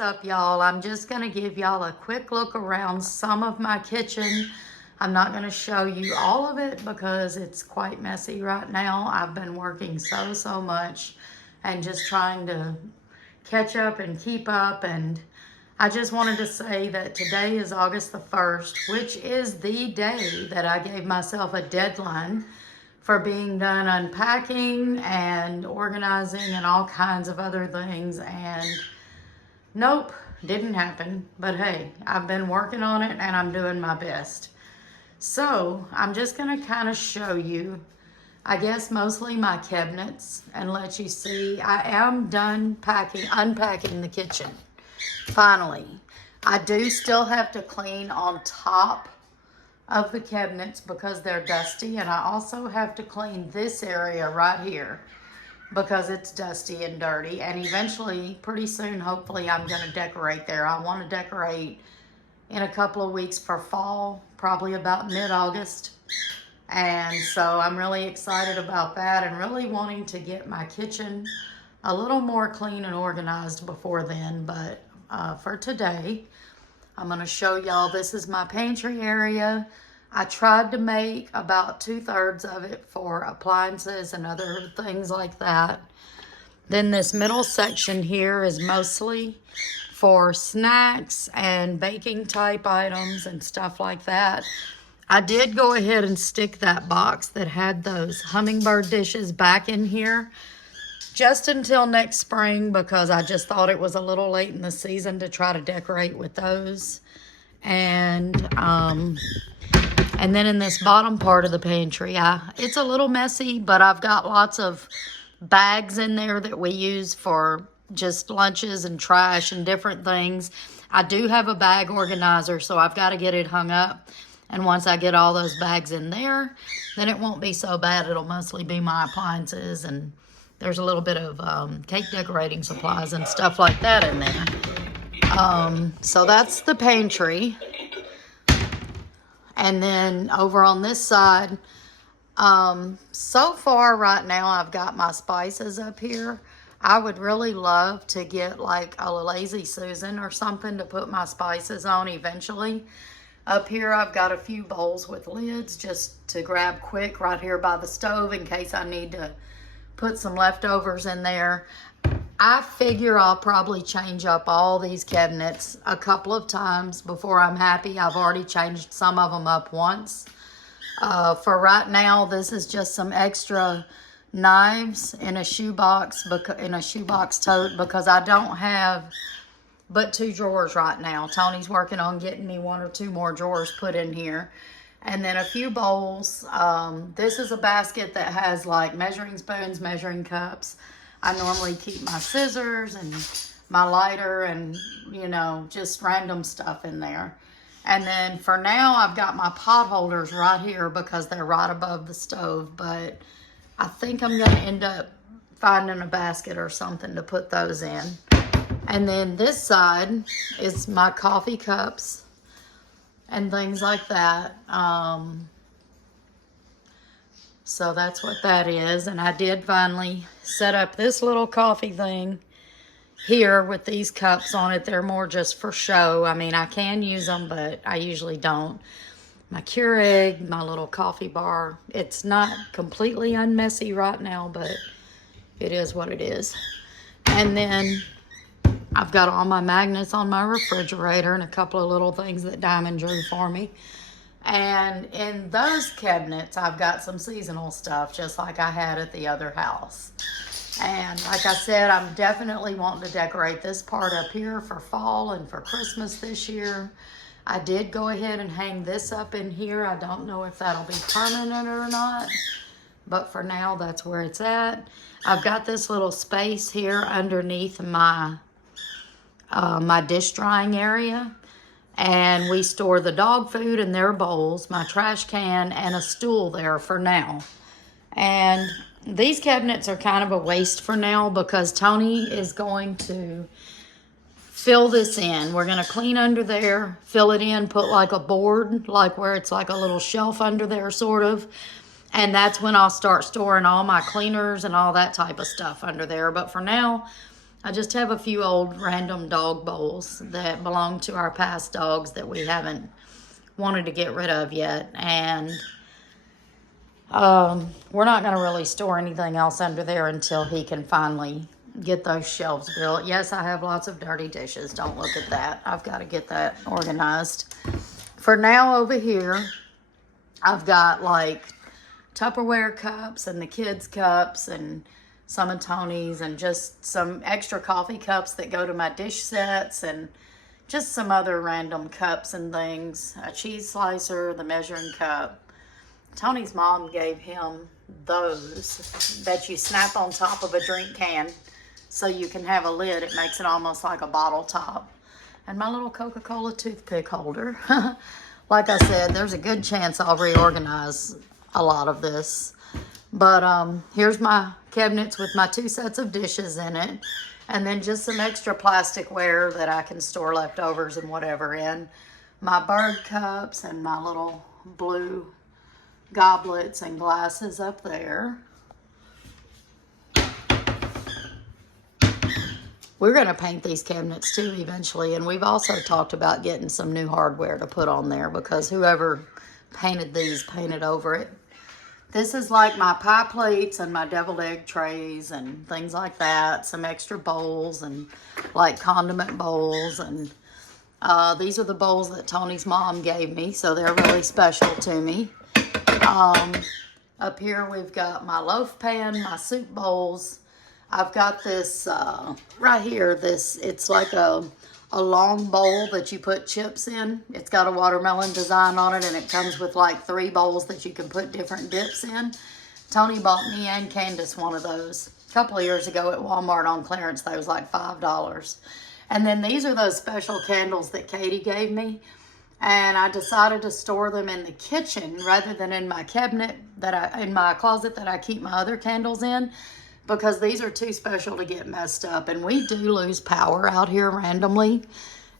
up, y'all? I'm just gonna give y'all a quick look around some of my kitchen. I'm not gonna show you all of it because it's quite messy right now. I've been working so much and just trying to catch up and keep up. And I just wanted to say that today is August the 1st, which is the day that I gave myself a deadline for being done unpacking and organizing and all kinds of other things. And nope, didn't happen. But hey, I've been working on it and I'm doing my best. So I'm just gonna kind of show you, I guess mostly my cabinets, and let you see I am done unpacking the kitchen. Finally, I do still have to clean on top of the cabinets because they're dusty, and I also have to clean this area right here because it's dusty and dirty. And eventually, pretty soon, hopefully, I'm going to decorate there. I want to decorate in a couple of weeks for fall, probably about mid-August. And so I'm really excited about that and really wanting to get my kitchen a little more clean and organized before then. But for today, I'm going to show y'all, this is my pantry area. I tried to make about 2/3 of it for appliances and other things like that. Then this middle section here is mostly for snacks and baking type items and stuff like that. I did go ahead and stick that box that had those hummingbird dishes back in here just until next spring because I just thought it was a little late in the season to try to decorate with those. And then in this bottom part of the pantry, it's a little messy, but I've got lots of bags in there that we use for just lunches and trash and different things. I do have a bag organizer, so I've got to get it hung up. And once I get all those bags in there, then it won't be so bad. It'll mostly be my appliances, and there's a little bit of cake decorating supplies and stuff like that in there. So that's the pantry. And then over on this side, so far right now I've got my spices up here. I would really love to get like a Lazy Susan or something to put my spices on eventually. Up here I've got a few bowls with lids just to grab quick right here by the stove in case I need to put some leftovers in there. I figure I'll probably change up all these cabinets a couple of times before I'm happy. I've already changed some of them up once. For right now, this is just some extra knives in a shoebox tote because I don't have but 2 drawers right now. Tony's working on getting me 1 or 2 more drawers put in here. And then a few bowls. This is a basket that has like measuring spoons, measuring cups. I normally keep my scissors and my lighter and, you know, just random stuff in there. And then for now, I've got my pot holders right here because they're right above the stove. But I think I'm going to end up finding a basket or something to put those in. And then this side is my coffee cups and things like that. So that's what that is. And I did finally set up this little coffee thing here with these cups on it. They're more just for show. I mean, I can use them, but I usually don't. My Keurig, my little coffee bar. It's not completely unmessy right now, but it is what it is. And then I've got all my magnets on my refrigerator and a couple of little things that Diamond drew for me. And in those cabinets, I've got some seasonal stuff, just like I had at the other house. And like I said, I'm definitely wanting to decorate this part up here for fall and for Christmas this year. I did go ahead and hang this up in here. I don't know if that'll be permanent or not, but for now, that's where it's at. I've got this little space here underneath my dish drying area. And we store the dog food in their bowls, my trash can, and a stool there for now. And these cabinets are kind of a waste for now because Tony is going to fill this in. We're going to clean under there, fill it in, put like a board, like where it's like a little shelf under there sort of. And that's when I'll start storing all my cleaners and all that type of stuff under there. But for now, I just have a few old random dog bowls that belong to our past dogs that we haven't wanted to get rid of yet. And we're not going to really store anything else under there until he can finally get those shelves built. Yes, I have lots of dirty dishes. Don't look at that. I've got to get that organized. For now, over here, I've got like Tupperware cups and the kids' cups and some of Tony's and just some extra coffee cups that go to my dish sets and just some other random cups and things. A cheese slicer, the measuring cup. Tony's mom gave him those that you snap on top of a drink can so you can have a lid. It makes it almost like a bottle top. And my little Coca-Cola toothpick holder. Like I said, there's a good chance I'll reorganize a lot of this. But here's my cabinets with my 2 sets of dishes in it. And then just some extra plasticware that I can store leftovers and whatever in. My bird cups and my little blue goblets and glasses up there. We're going to paint these cabinets too eventually, and we've also talked about getting some new hardware to put on there because whoever painted these painted over it. This is like my pie plates and my deviled egg trays and things like that. Some extra bowls and like condiment bowls. And these are the bowls that Tony's mom gave me, so they're really special to me. Up here we've got my loaf pan, my soup bowls. I've got this right here. It's like a long bowl that you put chips in. It's got a watermelon design on it, and it comes with like 3 bowls that you can put different dips in. Tony bought me and Candace one of those a couple of years ago at Walmart on clearance. They was like $5. And then these are those special candles that Katie gave me. And I decided to store them in the kitchen rather than in my cabinet in my closet that I keep my other candles in, because these are too special to get messed up. And we do lose power out here randomly.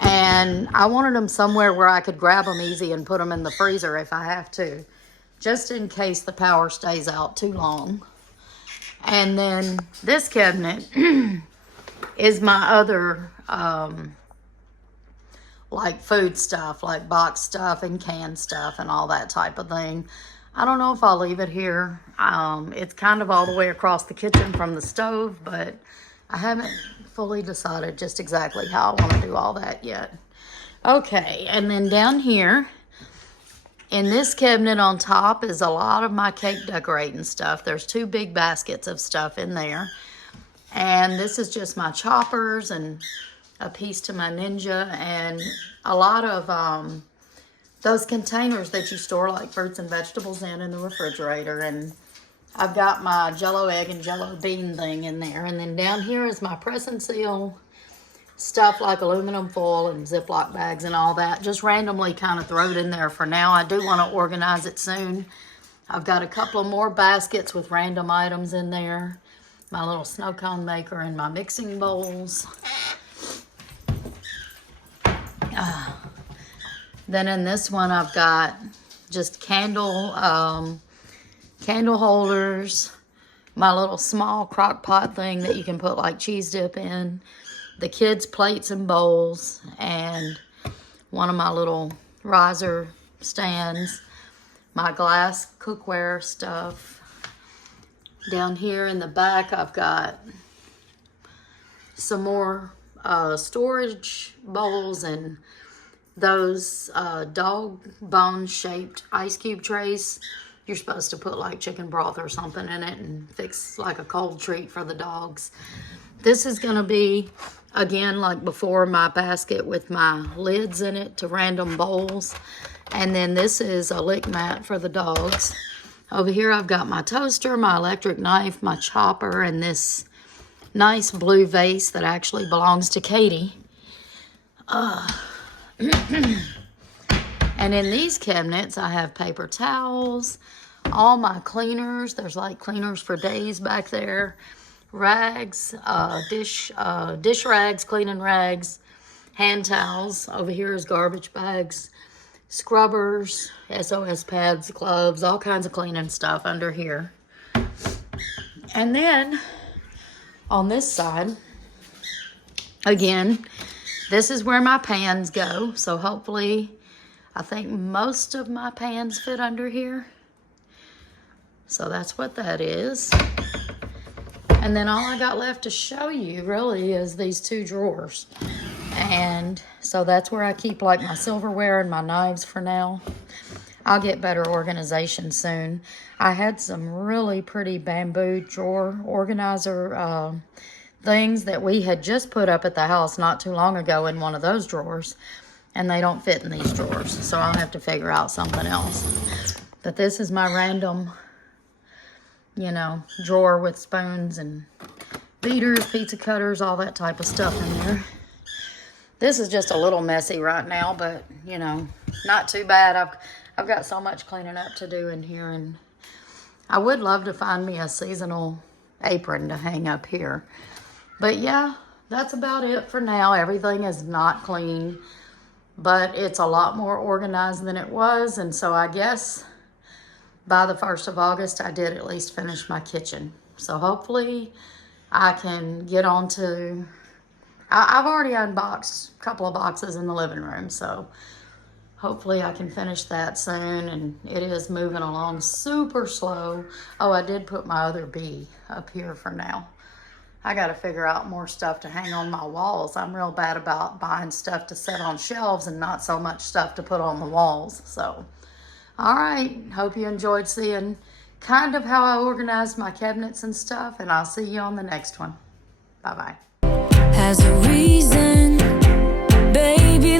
And I wanted them somewhere where I could grab them easy and put them in the freezer if I have to, just in case the power stays out too long. And then this cabinet is my other like food stuff, like box stuff and canned stuff and all that type of thing. I don't know if I'll leave it here. It's kind of all the way across the kitchen from the stove, but I haven't fully decided just exactly how I want to do all that yet. Okay, and then down here in this cabinet on top is a lot of my cake decorating stuff. There's 2 big baskets of stuff in there. And this is just my choppers and a piece to my Ninja and a lot of those containers that you store like fruits and vegetables in the refrigerator. And I've got my Jello egg and Jello bean thing in there. And then down here is my press and seal stuff like aluminum foil and Ziploc bags and all that. Just randomly kind of throw it in there for now. I do want to organize it soon. I've got a couple of more baskets with random items in there. My little snow cone maker and my mixing bowls. Then in this one I've got just candle holders, my little small crock pot thing that you can put like cheese dip in, the kids' plates and bowls, and one of my little riser stands, my glass cookware stuff. Down here in the back I've got some more storage bowls and those dog bone shaped ice cube trays. You're supposed to put like chicken broth or something in it and fix like a cold treat for the dogs. This is going to be, again, like before, my basket with my lids in it to random bowls. And then this is a lick mat for the dogs. Over here I've got my toaster, my electric knife, my chopper, and this nice blue vase that actually belongs to Katie. And in these cabinets I have paper towels, all my cleaners. There's like cleaners for days back there. Rags, dish rags, cleaning rags, hand towels. Over here is garbage bags, scrubbers, SOS pads, gloves, all kinds of cleaning stuff under here. And then on this side Again, this is where my pans go. So hopefully, I think most of my pans fit under here. So that's what that is. And then all I got left to show you really is these two drawers. And so that's where I keep like my silverware and my knives for now. I'll get better organization soon. I had some really pretty bamboo drawer organizer things that we had just put up at the house not too long ago in one of those drawers. And they don't fit in these drawers. So I'll have to figure out something else. But this is my random, you know, drawer with spoons and beaters, pizza cutters, all that type of stuff in there. This is just a little messy right now, but, you know, not too bad. I've got so much cleaning up to do in here, and I would love to find me a seasonal apron to hang up here. But yeah, that's about it for now. Everything is not clean, but it's a lot more organized than it was, and so I guess by the 1st of August, I did at least finish my kitchen. So hopefully I can get on to... I've already unboxed a couple of boxes in the living room, so hopefully I can finish that soon. And it is moving along super slow. Oh, I did put my other bee up here for now. I got to figure out more stuff to hang on my walls. I'm real bad about buying stuff to set on shelves and not so much stuff to put on the walls. So, all right. Hope you enjoyed seeing kind of how I organized my cabinets and stuff. And I'll see you on the next one. Bye-bye. Has a reason, baby.